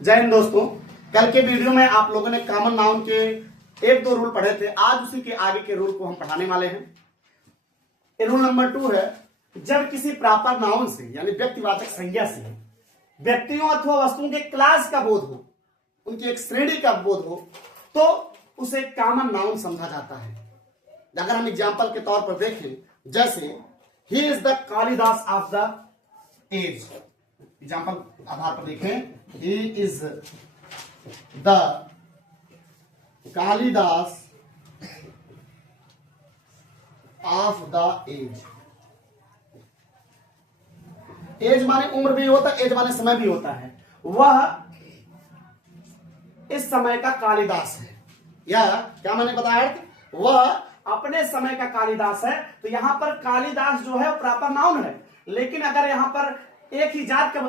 जय हिंद दोस्तों। कल के वीडियो में आप लोगों ने कॉमन नाउन के एक दो रूल पढ़े थे। आज उसी के आगे के रूल को हम पढ़ाने वाले हैं। रूल नंबर 2 है, जब किसी प्रॉपर नाउन से यानी व्यक्तिवाचक संज्ञा से व्यक्तियों अथवा वस्तुओं के क्लास का बोध हो, उनकी एक श्रेणी का बोध हो, तो उसे कॉमन नाउन समझा जाता है। अगर हम एग्जाम्पल के तौर पर देखें, जैसे he is the Kalidas of the age, example आधार पर देखें, he is the Kalidas of the age. Age माने उम्र भी होता है, एज माने समय भी होता है। वह इस समय का कालिदास है। यह क्या मैंने बताया, वह अपने समय का कालिदास है। तो यहां पर कालिदास जो है प्रॉपर नाउन है, लेकिन अगर यहां पर एक ही जात का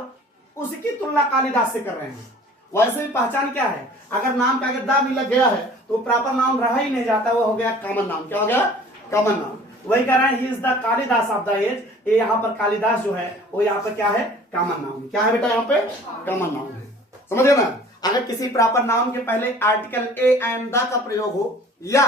उसकी तुलना कालिदास से कर रहे हैं, वैसे भी पहचान क्या है, अगर नाम का अगर दा भी लग गया है तो प्रॉपर नाउन रहा ही नहीं जाता, वो हो गया कॉमन नाउन। क्या हो गया? Common noun. वही कह रहे हैं, he is the Kalidas of the age. ये यहाँ पर कालिदास जो है वो यहाँ पर क्या है? Common noun. क्या है बेटा? यहाँ पे कॉमन नाउन है। समझे ना? अगर किसी प्रॉपर नाउन के पहले आर्टिकल ए एंड द का प्रयोग हो या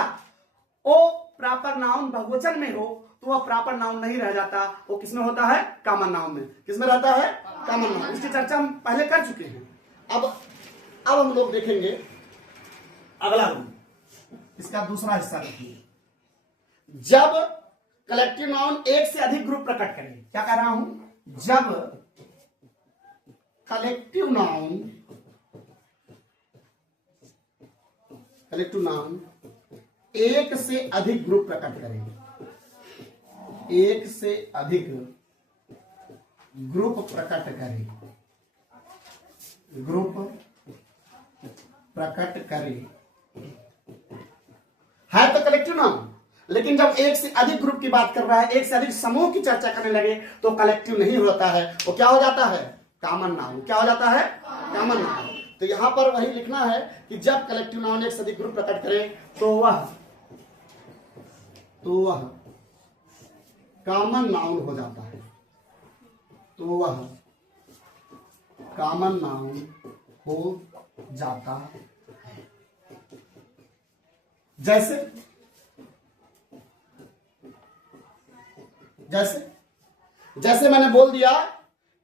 ओ प्रॉपर नाउन बहुवचन में हो, तो वह प्रॉपर नाउन नहीं रह जाता, वो किसमें होता है? कॉमन नाउन में। किसमें रहता है? Common noun. इसकी चर्चा हम पहले कर चुके हैं। अब हम लोग देखेंगे अगला रूल, इसका दूसरा हिस्सा देखिए। जब कलेक्टिव नाउन एक से अधिक ग्रुप प्रकट करे, क्या कह रहा हूं, जब कलेक्टिव नाउन एक से अधिक ग्रुप प्रकट करें, एक से अधिक ग्रुप प्रकट करे, ग्रुप प्रकट करे है तो कलेक्टिव नाउन। लेकिन जब एक से अधिक ग्रुप की बात कर रहा है, एक से अधिक समूह की चर्चा करने लगे, तो कलेक्टिव नहीं होता है, वो क्या हो जाता है? Common noun. क्या हो जाता है? Common noun. तो यहां पर वही लिखना है कि जब कलेक्टिव नाउन एक से अधिक ग्रुप प्रकट करे तो वह कॉमन नाउन हो जाता है, तो वह कॉमन नाउन हो जाता है। जैसे मैंने बोल दिया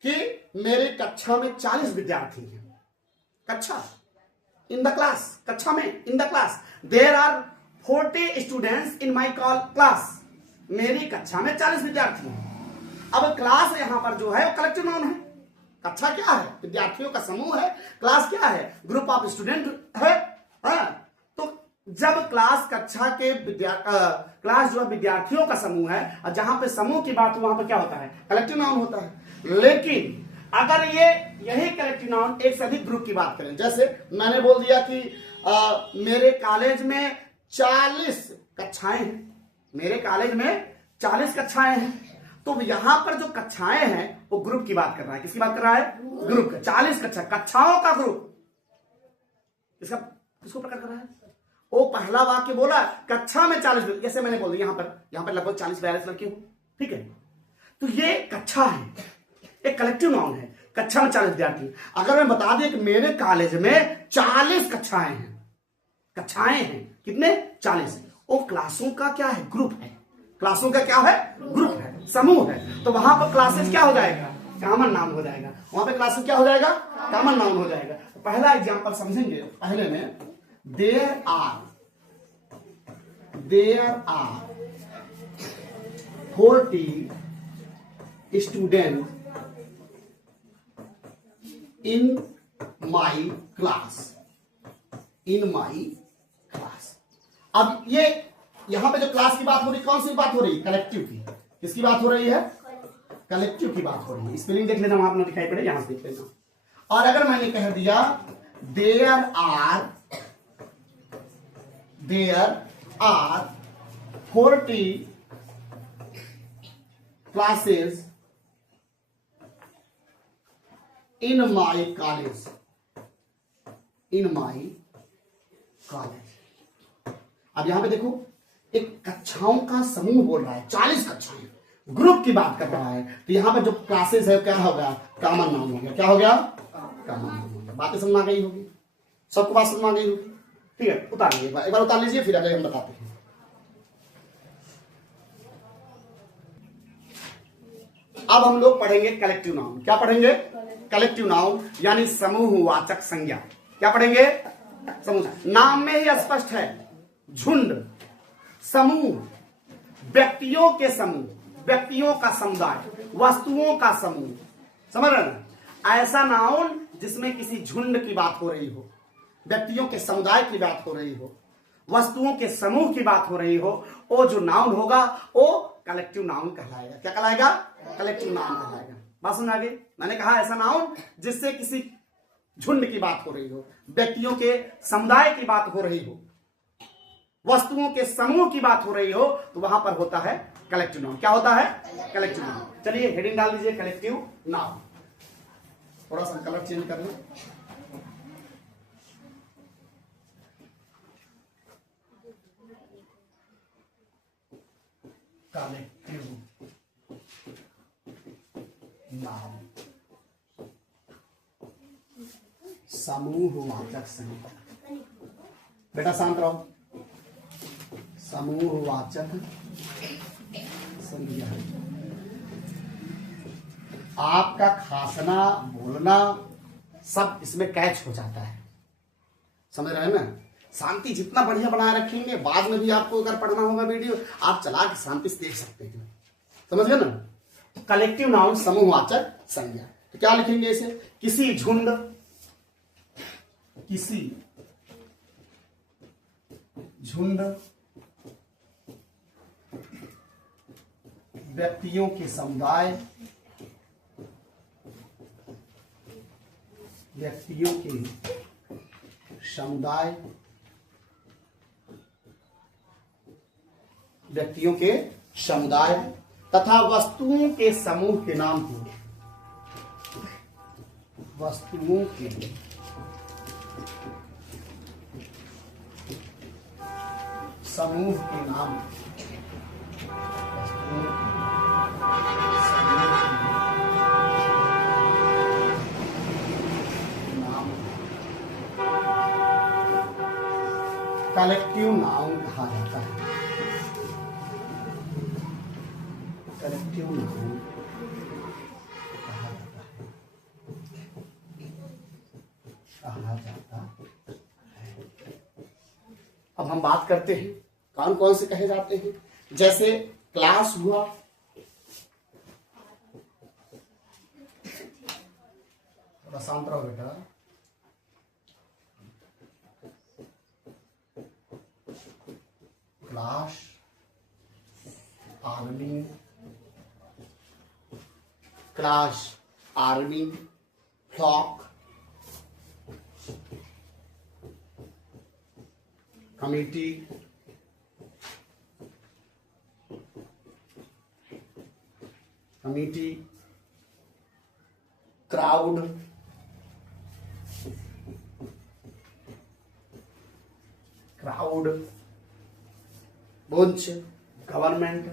कि मेरी कक्षा में 40 विद्यार्थी हैं। कक्षा इन द क्लास, कक्षा में in the class, there are 40 students in my class. मेरी कक्षा में 40 विद्यार्थी हैं। अब क्लास यहां पर जो है वो कलेक्टिव नाउन है। कक्षा क्या है? विद्यार्थियों का समूह है। क्लास क्या है? ग्रुप ऑफ स्टूडेंट है। तो जब क्लास कक्षा के क्लास जो है विद्यार्थियों का समूह है, और जहां पे समूह की बात हो वहां पर क्या होता है? कलेक्टिव नाउन होता है। लेकिन अगर यही कलेक्टिव नाउन एक से अधिक ग्रुप की बात करें, जैसे मैंने बोल दिया कि मेरे कॉलेज में 40 कक्षाएं हैं, मेरे कॉलेज में 40 कक्षाएं हैं, तो यहां पर जो कक्षाएं हैं वो ग्रुप की बात कर रहा है। किसकी बात कर रहा है? ग्रुप का। 40 कक्षाओं का ग्रुप इसका किसको प्रकट कर रहा है? वो पहला वाक्य बोला कक्षा में 40, जैसे मैंने बोल दिया यहां पर लगभग 40-42 लड़के हो, ठीक है। तो ये कक्षा है, एक कलेक्टिव नाउन है। कक्षा में 40 विद्यार्थी। अगर मैं बता दें कि मेरे कॉलेज में 40 कक्षाएं हैं, कितने? 40। वो क्लासों का क्या है? ग्रुप है। क्लासों का क्या है? ग्रुप है, समूह है। तो वहां पर क्लासेस क्या हो जाएगा? कॉमन नाउन हो जाएगा। वहां पे क्लासेस क्या हो जाएगा? कॉमन नाउन हो जाएगा। तो पहला एग्जांपल समझेंगे। पहले में there are 40 student in my class. अब ये यहां पे जो क्लास की बात हो रही, कौन सी बात हो रही? कलेक्टिव की। किसकी बात हो रही है? कलेक्टिव की बात हो रही है। स्पेलिंग देख लेना, वहां पर दिखाई पड़े, यहां से देख लेना। और अगर मैंने कह दिया there are 40 classes in my college, अब यहां पे देखो, एक कक्षाओं का समूह बोल रहा है, 40 कक्षाएं, ग्रुप की बात कर रहा है। तो यहां पर जो क्लासेस है क्या हो गया? कॉमन नाउन हो गया। क्या हो गया? कॉमन नाउन हो गया। बातें समझ में आ गई होगी, सबको बात समझ में आ गई होगी। ठीक है, उतारिए एक बार उतार लीजिए, फिर आगे हम बताते हैं। अब हम लोग पढ़ेंगे कलेक्टिव नाउन। क्या पढ़ेंगे? कलेक्टिव नाउन यानी समूहवाचक संज्ञा। क्या पढ़ेंगे? समूह। नाम में ही स्पष्ट है, झुंड, समूह, व्यक्तियों के समूह, व्यक्तियों का समुदाय, वस्तुओं का समूह। समझ रहे ना? ऐसा नाउन जिसमें किसी झुंड की बात हो रही हो, व्यक्तियों के समुदाय की बात हो रही हो, वस्तुओं के समूह की बात हो रही हो, वो जो नाउन होगा वो कलेक्टिव नाउन कहलाएगा। क्या कहलाएगा? कलेक्टिव नाउन कहलाएगा। बात समझ आ गई? मैंने कहा ऐसा नाउन जिससे किसी झुंड की बात हो रही हो, व्यक्तियों के समुदाय की बात हो रही हो, वस्तुओं के समूह की बात हो रही हो, तो वहां पर होता है कलेक्टिव नाउन। क्या होता है? Collective noun. चलिए हेडिंग डाल दीजिए, कलेक्टिव नाउन। थोड़ा सा कलर चेंज कर लो। कलेक्टिव नाउन, समूहवाचक संज्ञा। बेटा शांत रहो। समूहवाचक संज्ञा। आपका खांसना, बोलना सब इसमें कैच हो जाता है। समझ रहे हैं ना? शांति जितना बढ़िया बनाए रखेंगे, बाद में भी आपको अगर पढ़ना होगा वीडियो, आप चला के शांति से देख सकते हैं। समझ गए ना? कलेक्टिव नाउन समूहवाचक संज्ञा। तो क्या लिखेंगे इसे? किसी झुंड, किसी झुंड, व्यक्तियों के समुदाय, व्यक्तियों के समुदाय, व्यक्तियों के समुदाय तथा वस्तुओं के समूह के नाम को, वस्तुओं के समूह के नाम, कलेक्टिव नाउन कहा जाता है। कलेक्टिव नाउन कहा जाता है। अब हम बात करते हैं कौन कौन से कहे जाते हैं। जैसे क्लास हुआ, थोड़ा शांत रहो बेटा। Class, army, class, army, flock, committee, committee, crowd, crowd, bunch, government,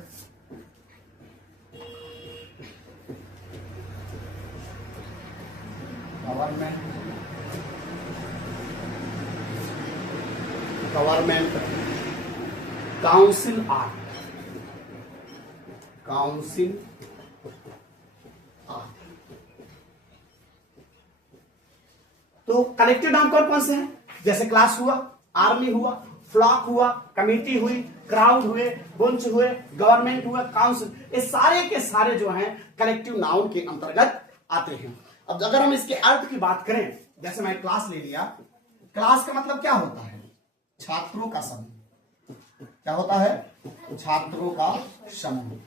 government, government, council art, council art. तो कलेक्टिव नाउन कौन कौन से हैं? जैसे क्लास हुआ, आर्मी हुआ, फ्लॉक हुआ, कमेटी हुई, क्राउड हुए, बुंच हुए, गवर्नमेंट हुआ, काउंसिल, ये सारे के सारे जो हैं कलेक्टिव नाउन के अंतर्गत आते हैं। अब अगर हम इसके अर्थ की बात करें, जैसे मैं क्लास ले लिया, क्लास का मतलब क्या होता है? छात्रों का समूह। क्या होता है? छात्रों का समूह।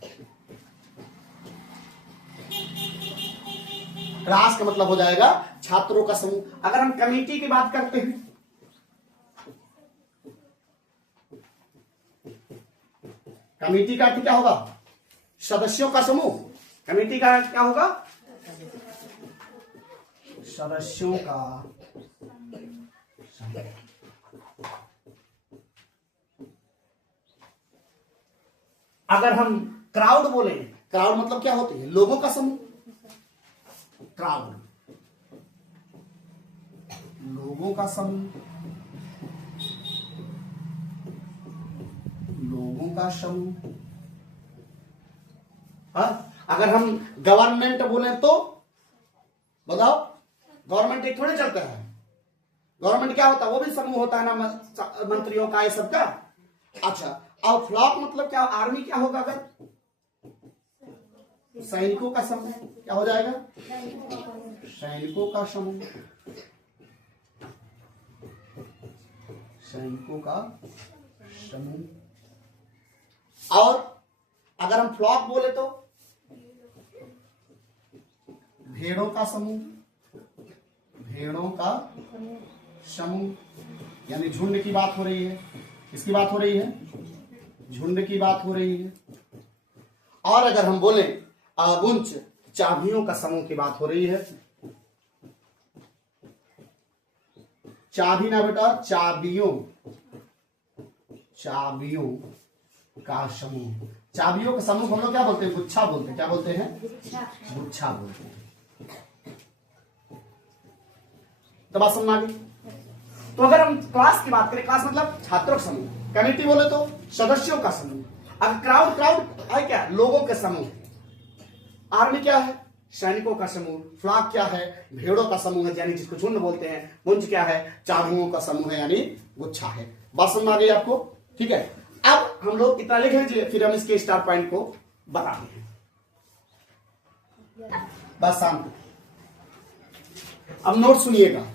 क्लास का मतलब हो जाएगा छात्रों का समूह। अगर हम कमेटी की बात करते हैं, कमेटी का अर्थ क्या होगा? सदस्यों का समूह। कमेटी का अर्थ क्या होगा? सदस्यों का समूह। अगर हम क्राउड बोले, क्राउड मतलब क्या होती है? लोगों का समूह। क्राउड, लोगों का समूह, लोगों का समूह। अगर हम गवर्नमेंट बोले तो बताओ, गवर्नमेंट एक थोड़े चलता है, गवर्नमेंट क्या होता है, वो भी समूह होता है ना, मंत्रियों का, ये सब का। अच्छा, और फ्लॉक मतलब क्या, आर्मी क्या होगा, अगर सैनिकों का समूह, क्या हो जाएगा, सैनिकों का समूह, सैनिकों का समूह। और अगर हम फ्लॉक बोले तो भेड़ों का समूह, भेड़ों का समूह, यानी झुंड की बात हो रही है। किसकी बात हो रही है, झुंड की बात हो रही है। और अगर हम बोले गुंच, चाबियों का समूह की बात हो रही है। चाबी ना बेटा, चाबियों, चाबियों का समूह, चाबियों का समूह हम लोग क्या बोलते हैं, गुच्छा बोलते हैं। क्या बोलते हैं, गुच्छा बोलते हैं। तो बात समझ आ गई। तो अगर हम क्लास की बात करें, क्लास मतलब छात्रों का समूह, कमेटी बोले तो सदस्यों का समूह। अब क्राउड, क्राउड है क्या, लोगों के समूह। आर्मी क्या है, सैनिकों का समूह। फ्लॉक क्या है, भेड़ों का समूह है, यानी जिसको झुंड बोलते हैं। गुंज क्या है, चाबियों का समूह है, यानी गुच्छा है। बात समझ आ गई आपको, ठीक है। अब हम लोग इतना लिख लीजिए, फिर हम इसके स्टार पॉइंट को बताते हैं। बस शांत। अब नोट सुनिएगा।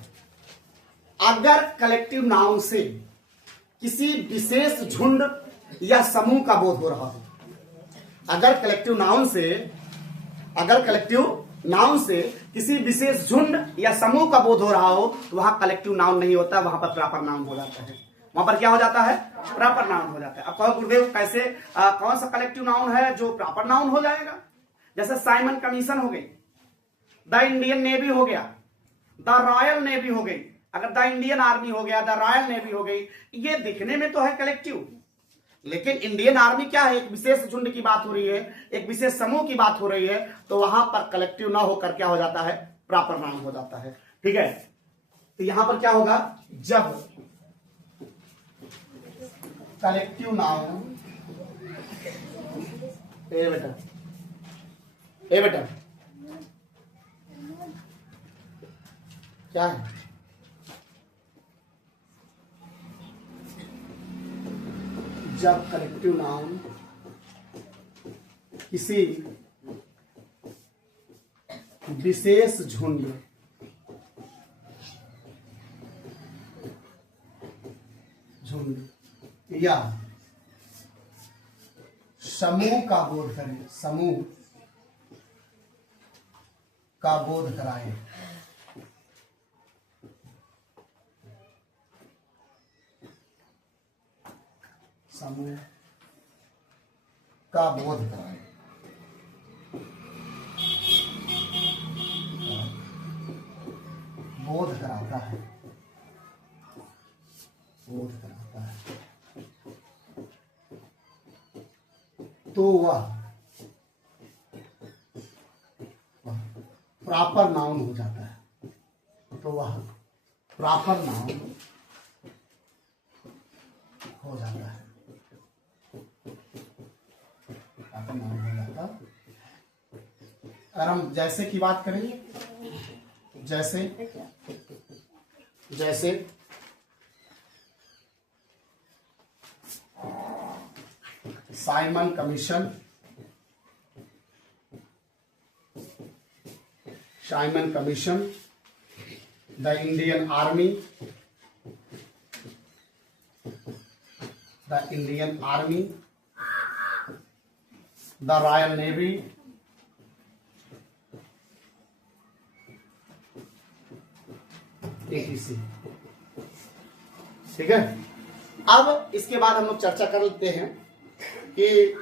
अगर कलेक्टिव नाउन से किसी विशेष झुंड या समूह का बोध हो रहा हो, अगर कलेक्टिव नाउन से किसी विशेष झुंड या समूह का बोध हो रहा हो, तो वहां कलेक्टिव नाउन नहीं होता, वहां पर प्रॉपर नाउन हो जाता है। वहां पर क्या हो जाता है, प्रॉपर नाउन हो जाता है। अब कहो गुरुदेव कैसे, कौन सा कलेक्टिव नाउन है जो प्रॉपर नाउन हो जाएगा। जैसे साइमन कमीशन हो गई, द इंडियन नेवी हो गया, द रॉयल नेवी हो गई। अगर द इंडियन आर्मी हो गया, द रॉयल नेवी हो गई, ये दिखने में तो है कलेक्टिव, लेकिन इंडियन आर्मी क्या है, एक विशेष झुंड की बात हो रही है, एक विशेष समूह की बात हो रही है, तो वहां पर कलेक्टिव ना होकर क्या हो जाता है, प्रॉपर नाउन हो जाता है। ठीक है, तो यहां पर क्या होगा, जब कलेक्टिव नाउन, ए बेटा क्या है, जब कलेक्टिव नाउन किसी विशेष झुंड या समूह का बोध करे, समूह का बोध कराए, समूह का बोध कराए, बोध कराता है, बोध कराता है, तो वह प्रॉपर नाउन हो जाता है। तो वह प्रॉपर नाउन हो जाता है, प्रॉपर नाउन हो जाता। अगर हम जैसे की बात करें, जैसे Simon commission, the Indian army, the royal navy, etc। ठीक है, अब इसके बाद हम लोग चर्चा कर लेते हैं कि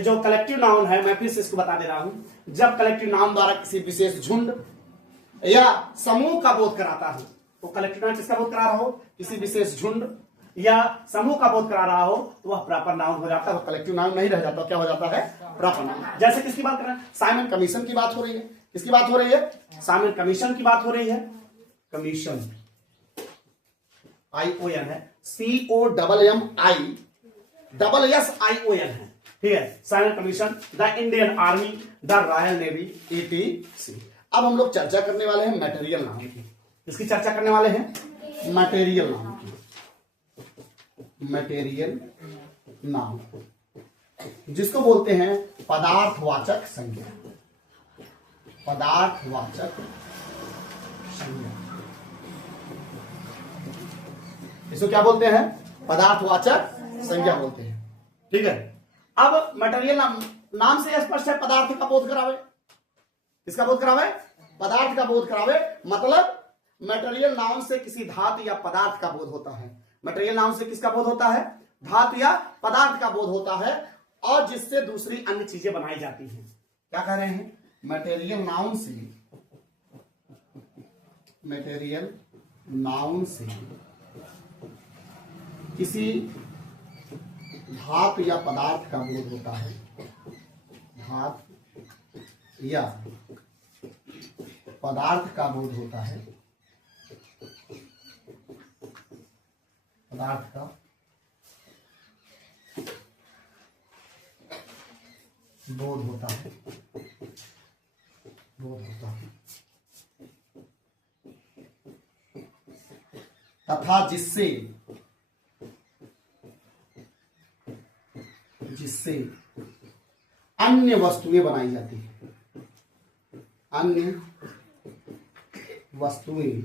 जो कलेक्टिव नाउन है, मैं फिर से इसको बता दे रहा हूं। जब कलेक्टिव नाउन द्वारा किसी विशेष झुंड या समूह का बोध कराता है, तो कलेक्टिव नाउन किसका बोध करा रहा हो, किसी विशेष झुंड या समूह का बोध करा रहा हो, तो वह प्रॉपर नाउन हो जाता है, वह कलेक्टिव नाउन नहीं रह जाता, क्या हो जाता है, प्रॉपर नाउन। जैसे किसकी बात कर रहे हैं, साइमन कमीशन की बात हो रही है। किसकी बात हो रही है, साइमन कमीशन की बात हो रही है। कमीशन, ION है, COMMISSION है, ठीक है, Simon commission, the Indian army, the royal navy, ETC। अब हम लोग चर्चा करने वाले हैं मटेरियल नाउन की। इसकी चर्चा करने वाले हैं मटेरियल नाउन की। मटेरियल नाउन जिसको बोलते हैं पदार्थवाचक संज्ञा, पदार्थवाचक संज्ञा, इसको क्या बोलते हैं? पदार्थवाचक संज्ञा बोलते हैं, ठीक है। अब मटेरियल नाम से स्पष्ट है पदार्थ का बोध करावे। किसका बोध करावे? पदार्थ का बोध करावे। मतलब मटेरियल नाउन से किसी धातु या पदार्थ का बोध होता है। मटेरियल नाउन से किसका बोध होता है? धातु या पदार्थ का बोध होता है, और जिससे दूसरी अन्य चीजें बनाई जाती हैं। क्या कह रहे हैं? मटेरियल नाउन से, मटेरियल नाउन से किसी धातु या पदार्थ का बोध होता है, धातु या पदार्थ का बोध होता है, पदार्थ का बोध होता है, बोध होता है, तथा जिससे अन्य वस्तुएं बनाई जाती हैं, अन्य वस्तुएं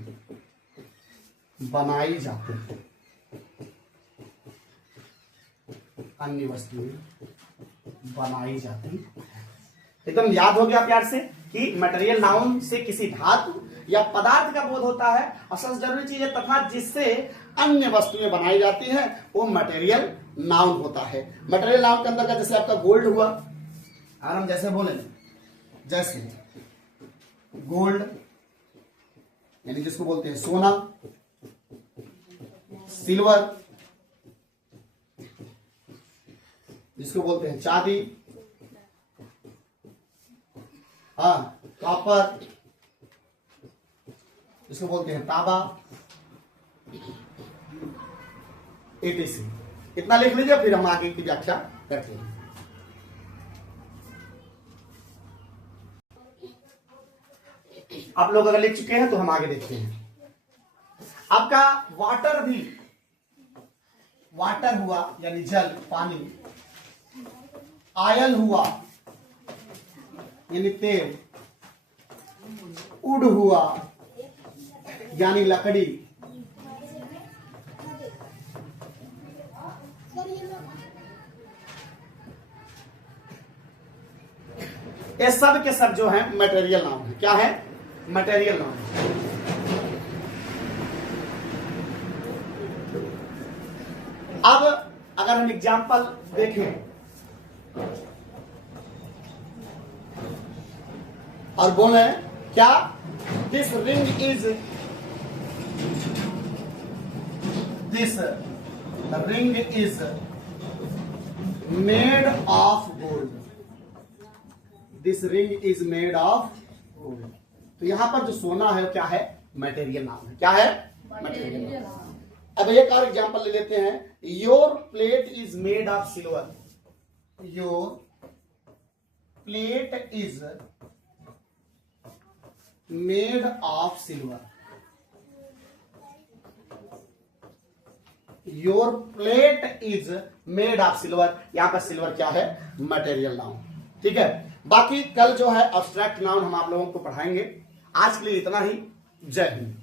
बनाई जाती हैं, अन्य वस्तुएं बनाई जाती हैं। एकदम याद हो गया प्यार से कि मटेरियल नाउन से किसी धातु या पदार्थ का बोध होता है, और सबसे जरूरी चीज है तथा जिससे अन्य वस्तुएं बनाई जाती हैं, वो मटेरियल नाउन होता है। मटेरियल नाउन के अंदर का जैसे आपका गोल्ड हुआ, और हम जैसे बोले, जैसे गोल्ड यानी जिसको बोलते हैं सोना, सिल्वर जिसको बोलते हैं चांदी, कॉपर जिसको बोलते हैं तांबा, ETC। इतना लिख लीजिए, फिर हम आगे की व्याख्या करते हैं। आप लोग अगर लिख चुके हैं तो हम आगे देखते हैं। आपका वाटर भी, वाटर हुआ यानी जल, पानी, आयल हुआ यानी तेल, वुड हुआ यानी लकड़ी, ये सब के सब जो है मटेरियल नाउन है। क्या है? Material noun. अब अगर हम एग्जाम्पल देखें और बोले क्या, this ring is, this ring is made of gold, this ring is made of gold. तो यहां पर जो सोना है क्या है? मटेरियल नाउन है। क्या है? Material noun. अब एक और एग्जांपल ले लेते हैं, your plate is made of silver, your plate is made of silver, your plate is made of silver. यहां पर सिल्वर क्या है? Material noun. ठीक है, बाकी कल जो है अब्स्ट्रैक्ट नाउन हम आप लोगों को पढ़ाएंगे। आज के लिए इतना ही। जय हिंद।